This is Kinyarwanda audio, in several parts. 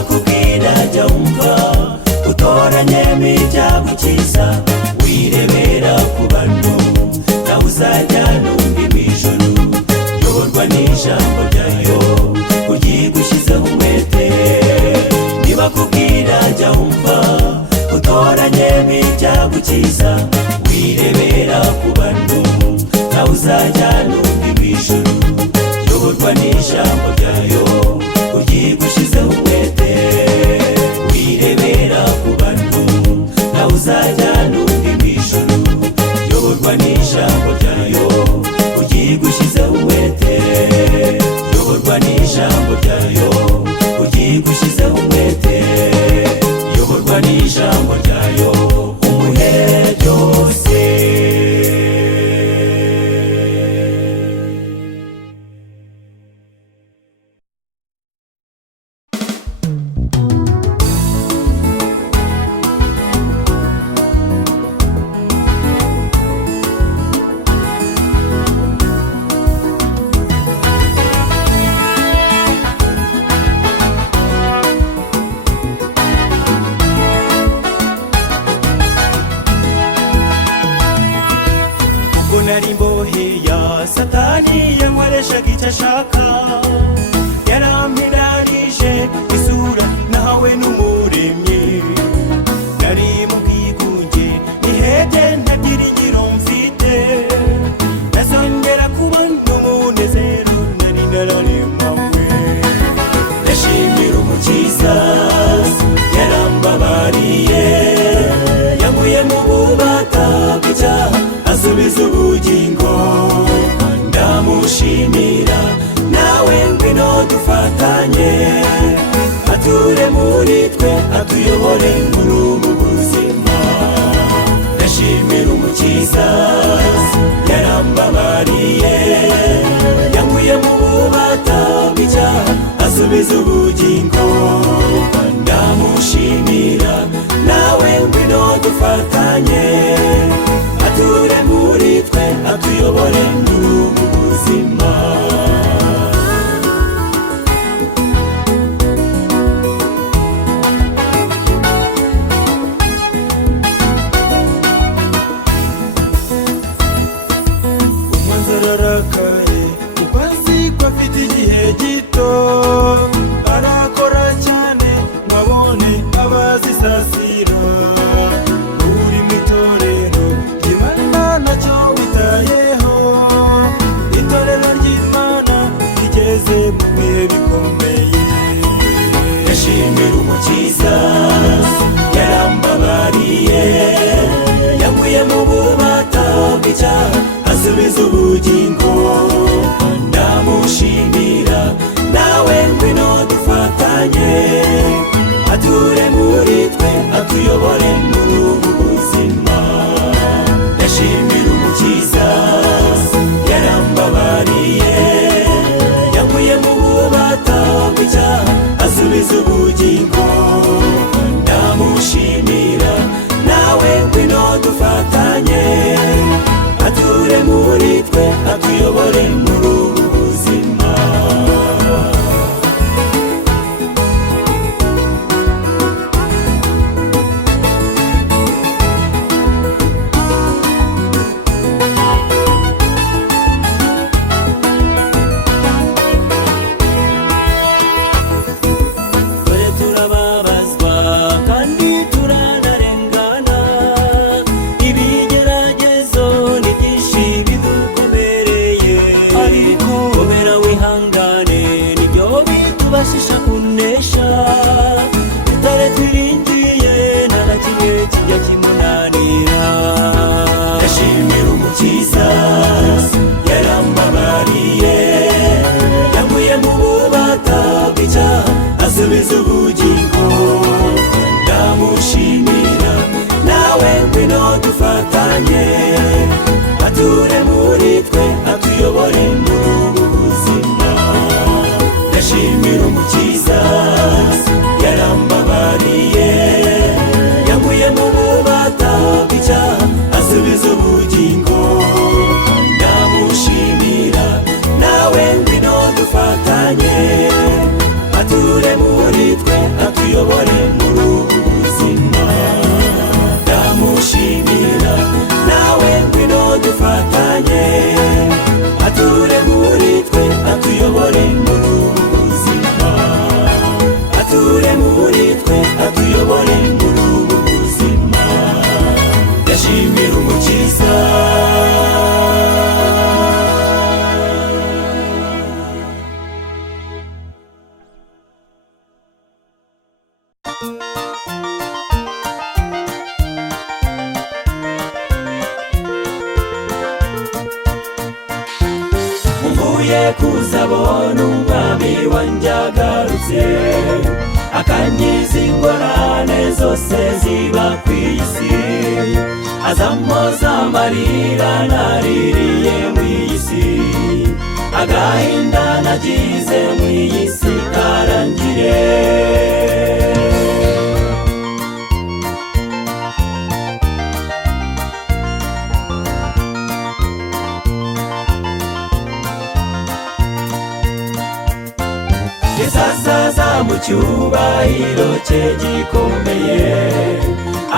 nibakubwira jya wumva utoranye ibyagukiza wirebera ku bantu nawe uzajya n'undi mw'ijuru yoborwa n'ijambo ryayo uryigushyizeho umwete nibakubwira jya wumva utoranye ibyagukiza wirebera ku bantu nawe uzajya n'undi mw'ijuru yoborwa n'ijambo ryayo uryigushyizeho umwete wirebera ku bantu nawe uzajya n'undi mw'ijuru yoborwa n'ijambo ryayo uryigushyizeho umwete yoborwa n'ijambo ryayo uryigushyizeho umwete yoborwa n'ijambo ryayo umuhe byose. nari imbohe ya satani yankoreshaga icyo ashaka yarampinarije isura nahawe n'umuremyi nari mu bwigunge nihete ntabyiringiro mfite nazongera kubona umunezero nari nararemawe ndashimira umukiza yarambabariye yankuye mu bubata bw'icyaha asubiza ubugingo ndamushimira nawe ngwino dufatanye ature muri twe atuyobore muri ubu buzima ndashimira umukiza yarambabariye yankuye mu bubata bw'icyaha asubiza ubugingo ndamushimira nawe ngwino dufatanye ature muri twe atuyobore muri ubu buzima umwanzuro arakaye kuko azi ko afite igihe gito arakora cyane nkabone abazisasira uri mu itorero ry'Imana ntacyo witayeho itorero ry'Imana rigeze mu bihe bikomeye ndashimira umukiza yarambabariye yankuye mu bubata bw'icyaha asubiza ubugingo ndamushimira nawe ngwino dufatanye ature muri twe atuyobore muri ubu buzima ndashimira umukiza yarambabariye yankuye mu bubata bw'icyaha asubiza ubugingo ndamushimira nawe ngwino dufatanye ature muri twe atuyobore muri ubu buzima dore turababazwa kandi turanarengana ibigeragezo ni byinshi bidukomereye ariko komera wihangane nibyo bitubashisha kunesha tutare twiringiye nta na kimwe kijya kimunanira ndashimira umukiza yarambabariye yankuye mu bubata bw'icyaha asubiza ubugingo ndamushimira nawe ngwino dufatanye ature muri twe atuyobore muri ubu buzima ndashimira umukiza yarambabariye yankuye mu bubata bw'icyaha asubiza ubugingo ndamushimira nawe ngwino dufatanye ature muri twe mvuye kuzabona umwami wanjye agarutse, akankiza ingorane zose ziba ku isi, azampoza amarira naririye mu isi, agahinda nagize mu isi karangire. Azaza mu cyubahiro cye gikomeye,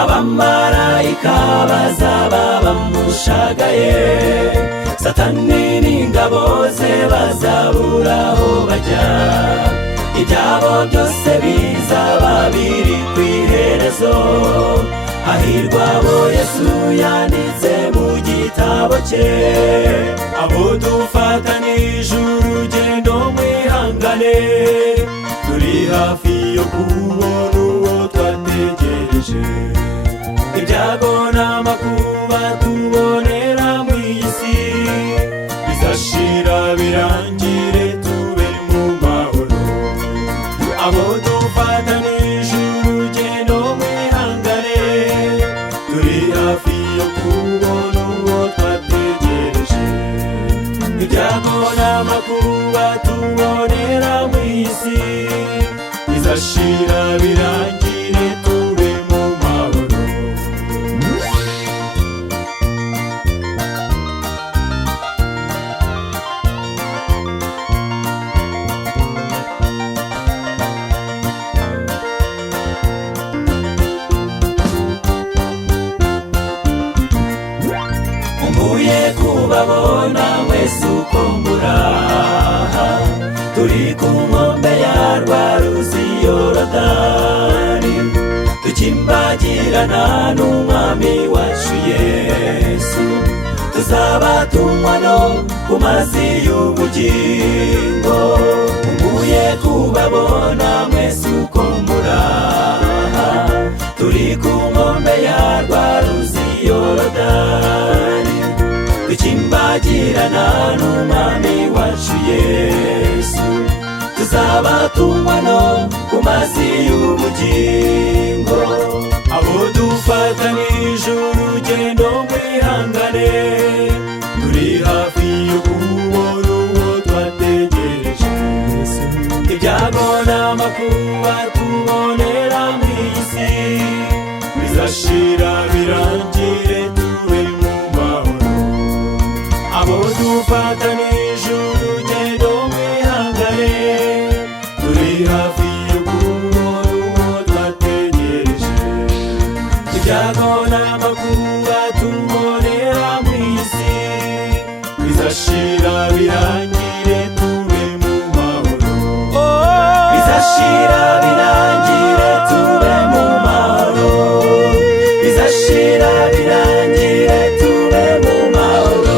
abamarayika bazaba bamushagaye, Satani n'ingabo ze bazabura aho bajya, ibyabo byose bizaba biri ku iherezo. Hahirwa abo Yesu yanditse mu gitabo cye, abo dufatanije urugendo mwihangane, turi hafi yo kubona uwo twategereje. Ibyago n'amakuba tubonera mu isi bizashira birangire tube mu mahoro. Abo dufatanije urugendo mwihangane, turi hafi yo kubona uwo twategereje. Ibyago n'amakuba tubonera mu isi bizashira birangire tube mu mahoro. Mvuye kubabona mwese uko muraha, turi ku nkombe ya rwa ruzi Yorodani, tukimbagirana n'umwami wacu Yesu, tuzaba tunywa no ku mazi y'ubugingo. Mvuye kubabona mwese uko muraha, turi ku nkombe ya rwa ruzi Yorodani, tukimbagirana n'umwami wacu Yesu, tuzaba tunywa no ku mazi y'ubugingo. Abo dufatanije urugendo mwihangane, turi hafi yo kubona uwo twategereje. Ibyago n'amakuba tubonera mu isi bizashira birangire tube mu mahoro. Abo dufatanije urugendo mwihangane, turi hafi yo kubona uwo twategereje. Ibyago n'amakuba tubonera mu isi bizashira birangire tube mu mahoro. Bizashira birangire tube mu mahoro, bizashira birangire tube mu mahoro.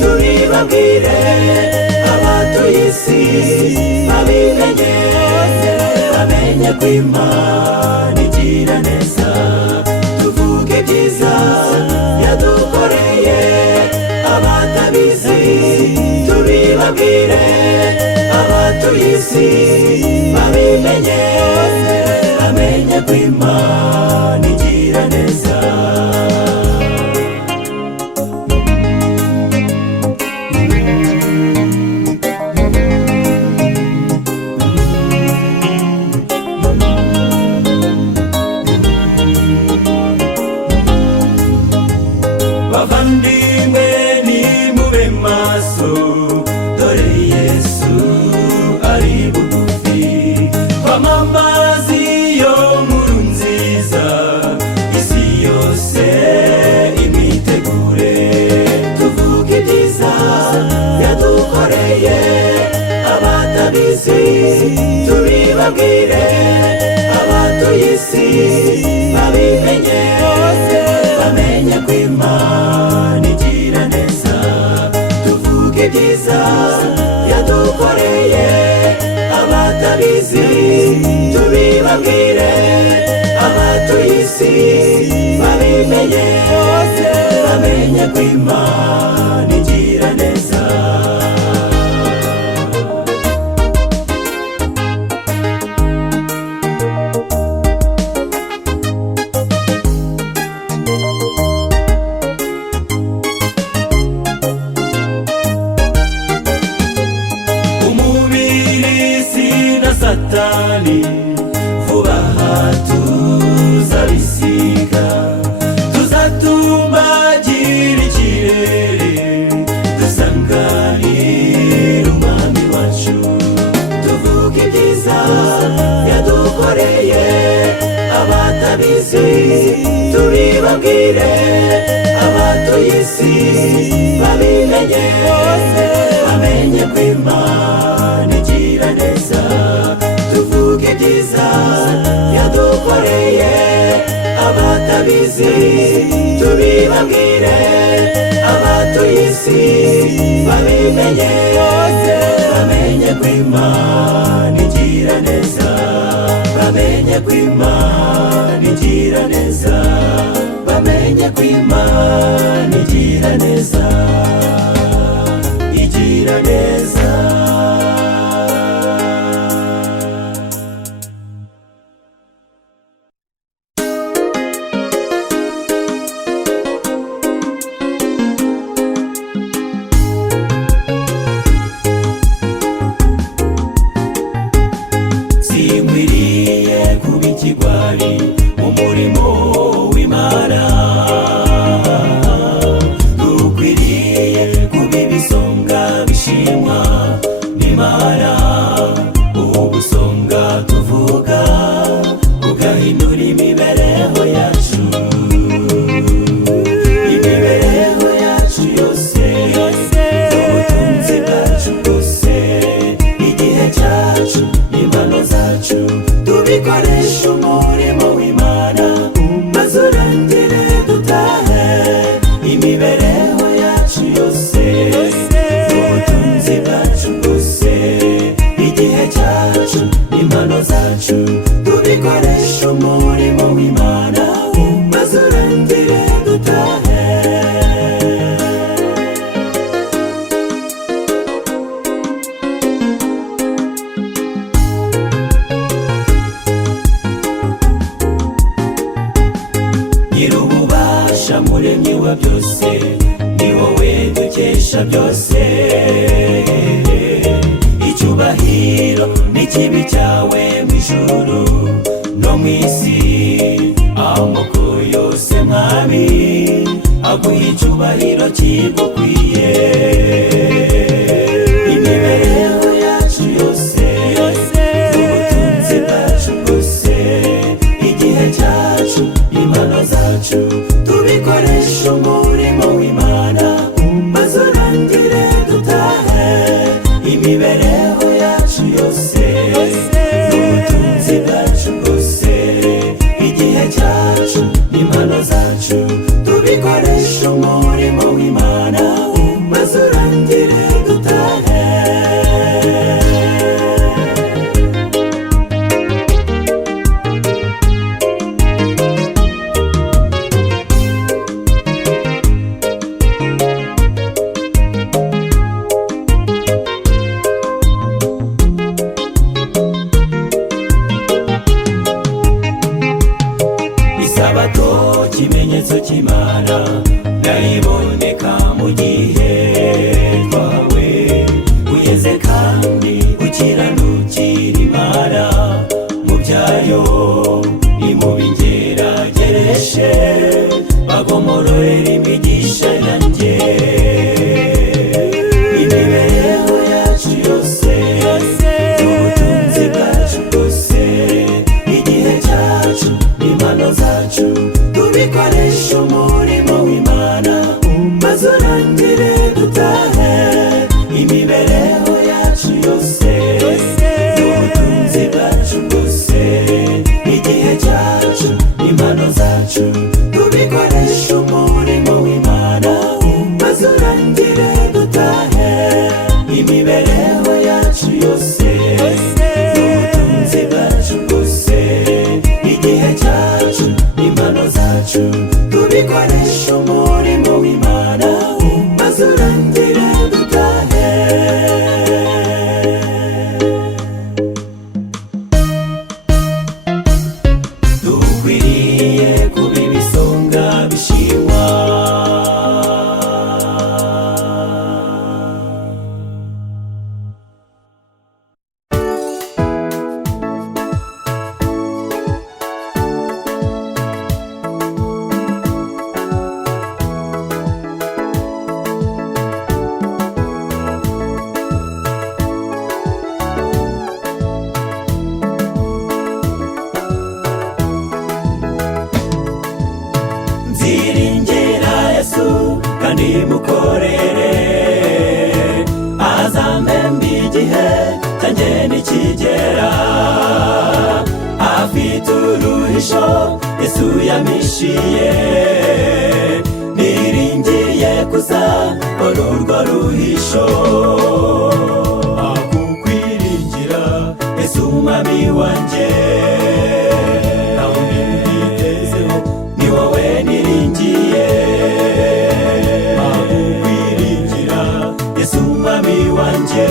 Tubibabwire abatuye isi babimenye, bamenye ko Imana igira neza. Tuvuge ibyiza yadukoreye, abatabizi tubibabwire abatuye isi babimenye, bamenye ko Imana igira neza. abatabizi tubibabwire, abatuye isi babimenye, bamenye ko Imana igira neza. Tuvuge ibyiza yadukoreye, abatabizi tubibabwire, abatuye isi babimenye, bamenye ko Imana igira neza. Satani vuba aha tuzabisiga, tuzatumbagira ikirere, dusanganira umwami wacu. Tuvuge ibyiza yadukoreye, abatabizi tubibabwire, abatuye isi babimenye, bamenye ko Imana igira neza. Tuvuge ibyiza yadukoreye, abatabizi tubibabwire, abatuye isi babimenye, bamenye ko Imana igira neza, bamenye ko Imana igira neza, bamenye ko Imana igira neza, igira neza. Sinkwiriye kuba ikigwari mu murimo w'Imana, dukwiriye kuba ibisonga bishimwa n'Imana. Ubusonga tuvuga bugahindura imibereho yacu, imibereho yacu yose, ubutunzi bwacu bwose, igihe cyacu, impano zacu, tubikoresha umurimo w'Imana, maze urangire dutahe. Imibereho yacu yose, ubutunzi bwacu bwose, igihe cyacu, impano zacu, tubikoresha umurimo w'Imana, maze urangire dutahe. Nyir'ububasha, muremyi wa byose, ni wowe dukesha byose. Icyubahiro n'ikibi cyawe mu ijuru no mu isi, amoko yose mwami aguha icyubahiro kigukwiye. Imibereho yacu yose, ubutunzi bwacu bwose, igihe cyacu, impano zacu, tubikoresha umurimo w'Imana, maze urangire dutahe. Imibereho yacu yose, ubutunzi bwacu bwose, igihe cyacu, impano zacu, tubikoresha umurimo w'Imana, maze ankorere, azampemba igihe cyanjye nikigera. Afite uruhisho Yesu yampishiye, niringiye kuzabona urwo ruhisho. Akukwiringira Yesu mwami wanjye, nta wundi mbitezeho, ni wowe niringiye. Akukwiringira Yesu mwami wanjye.